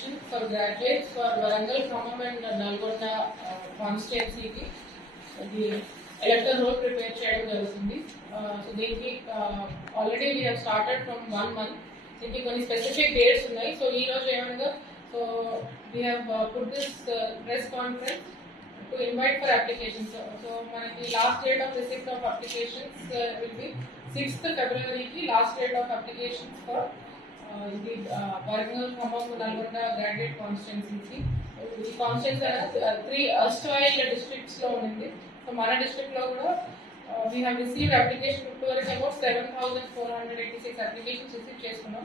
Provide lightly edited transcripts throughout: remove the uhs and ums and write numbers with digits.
election for graduates for Warangal, Khammam and Nalgonda constituency ki the electoral roll prepare cheyadam jarugutundi. So దీనికి already we have started from 1 month. దీనికి కొన్ని specific dates ఉన్నాయి. So ఈ రోజు ఏమనగా so we have put this press conference to invite for applications. So manaki last date of receipt of applications will be 6th February ki last date of applications for the Warangal, Khammam, Nalgonda graduate constituency. ఈ constituency 3 erstwhile districts లో ఉంది. So మన district లో కూడా we have received application ఇప్పటివరకు about 7,486 applications receive చేసుకున్నాం.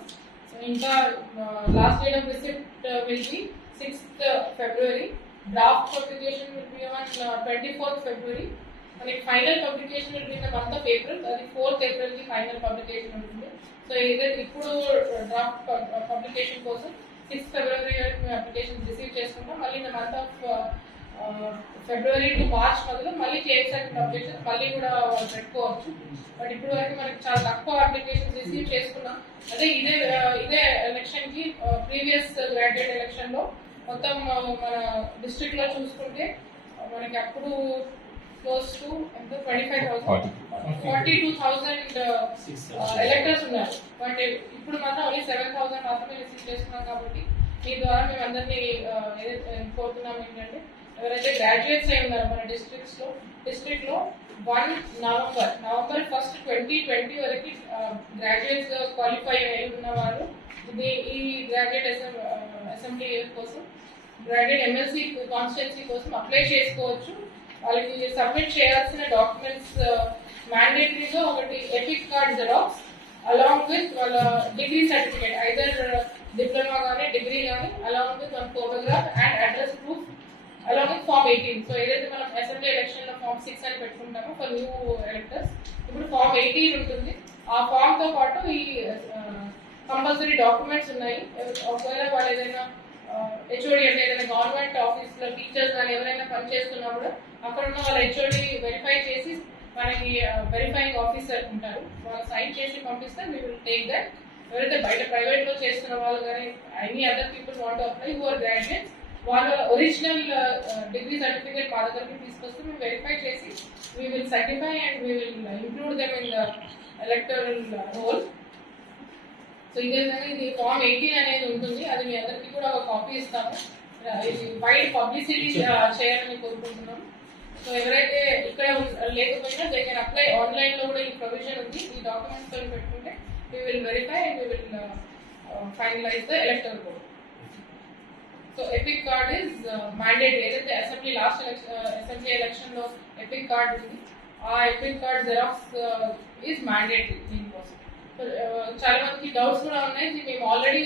So ఇంకా last date of receipt will be 6th February. Draft publication will be on 24th February. And final publication will be in the month of April. That is 4th April కి final publication ఉంటుంది. So ఏదైతే ఇప్పుడు draft publication కోసం 6th February మేము application receive చేసుకుంటాం. మళ్ళీ in the month of February to March మధ్యలో మళ్ళీ క్లెయిమ్స్ అండ్ అప్లికేషన్స్ మళ్ళీ కూడా పెట్టుకోవచ్చు. బట్ ఇప్పుడు వరకు మనకి చాలా తక్కువ అప్లికేషన్స్ రిసీవ్ చేసుకున్నాం. అదే ఇదే ఎలక్షన్ కి ప్రీవియస్ గ్రాడ్యుయేట్ ఎలక్షన్ లో మొత్తం మన డిస్ట్రిక్ట్ లో చూసుకుంటే మనకి అప్పుడు క్లోజ్ టు 42,000 ఎలక్టర్స్ ఉన్నారు. బట్ ఇప్పుడు మాత్రం ఓన్లీ 7,000 మాత్రమే రిసీవ్ చేస్తున్నాం. కాబట్టి మీ ద్వారా మేము అందరినీ కోరుతున్నాం ఏంటంటే ఎవరైతే గ్రాడ్యుయేట్స్ అయి ఉన్నారో మన డిస్ట్రిక్ట్ లో 1 November 1st 2020 వరకు గ్రాడ్యుయేట్స్ గా క్వాలిఫై అయి ఉన్న వాళ్ళు ఈ గ్రాడ్యుయేట్ అసెంబ్లీ కోసం గ్రాడ్యుయేట్ ఎమ్మెల్సీ కాన్స్టిట్యున్సీ కోసం అప్లై చేసుకోవచ్చు. వాళ్ళకి సబ్మిట్ చేయాల్సిన డాక్యుమెంట్స్ మ్యాండేటరీగా ఒకటి EPIC card xerox along with వాళ్ళ డిగ్రీ సర్టిఫికేట్ ఐదర్ డిప్లొమా కానీ డిగ్రీ కానీ along with one photograph and address proof along with form 18. So ఏదైతే మనం అసెంబ్లీ ఎలక్షన్ లో ఫామ్ 6 అని పెట్టుకుంటామో ఫర్ న్యూ ఎలక్టర్స్ ఇప్పుడు ఫామ్ 18 ఉంటుంది. ఆ ఫామ్ తో పాటు ఈ కంపల్సరీ డాక్యుమెంట్స్ ఉన్నాయి. ఒకవేళ వాళ్ళు ఏదైనా హెచ్ఓడి అంటే ఏదైనా గవర్నమెంట్ ఆఫీస్ లో టీచర్స్ కానీ ఎవరైనా పనిచేస్తున్నా కూడా అక్కడ ఉన్న వాళ్ళ హెచ్ఓడి వెరిఫై చేసి మనకి వెరిఫైయింగ్ ఆఫీసర్ ఉంటారు, వాళ్ళు సైన్ చేసి పంపిస్తే వీ విల్ టేక్ దట్. ఎవరైతే బయట ప్రైవేట్ లో చేస్తున్న వాళ్ళు కానీ any other people want to apply who are graduates వాళ్ళ ఒరిజినల్ డిగ్రీ సర్టిఫికేట్ మా దగ్గరికి తీసుకొస్తే మేము వెరిఫై చేసి we will certify and we will include them in the electoral roll. So ఇదే విధంగా ఇది ఫామ్ 18 అనేది ఉంటుంది. అది మీ అందరికీ కూడా ఒక కాపీ ఇస్తాము. ఇది వైడ్ పబ్లిసిటీ చేయాలని కోరుకుంటున్నాం. సో ఎవరైతే ఇక్కడ లేకపోయినా దే కెన్ అప్లై ఆన్లైన్ లో కూడా ఈ ప్రొవిజన్ ఉంది. ఈ డాక్యుమెంట్స్ తో పెట్టుకుంటే we will verify and we will finalise the electoral code. So EPIC card is mandatory. ఏదైతే అసెంబ్లీ అసెంబ్లీ ఎలక్షన్ లో ఎపిక్ కార్డ్ ఉంది ఆ EPIC card Xerox is mandatory దీనికోసం. చాలా మందికి డౌట్స్ కూడా ఉన్నాయి. మేము ఆల్రెడీ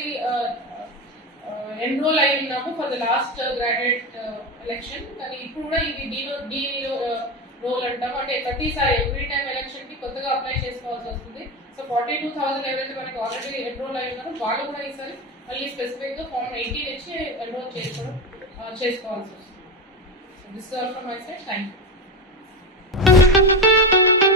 ఎన్రోల్ అయి ఉన్నాము for the last graduate election, కానీ ఇప్పుడు కూడా ఇది డీ రోల్ అంటాము. అంటే ప్రతిసారి ఎవ్రీ టైం ఎలక్షన్ కి కొత్తగా అప్లై చేసుకోవాల్సి వస్తుంది. సో 42,000 ఎవరైతే మనకి ఆల్రెడీ ఎన్రోల్ అయి ఉన్నారో వాళ్ళు కూడా ఈసారి మళ్ళీ స్పెసిఫిక్ గా ఫామ్ 18 ఇచ్చి ఎన్రోల్ చేసుకోవాల్సి వస్తుంది. This all from my side. Thank you.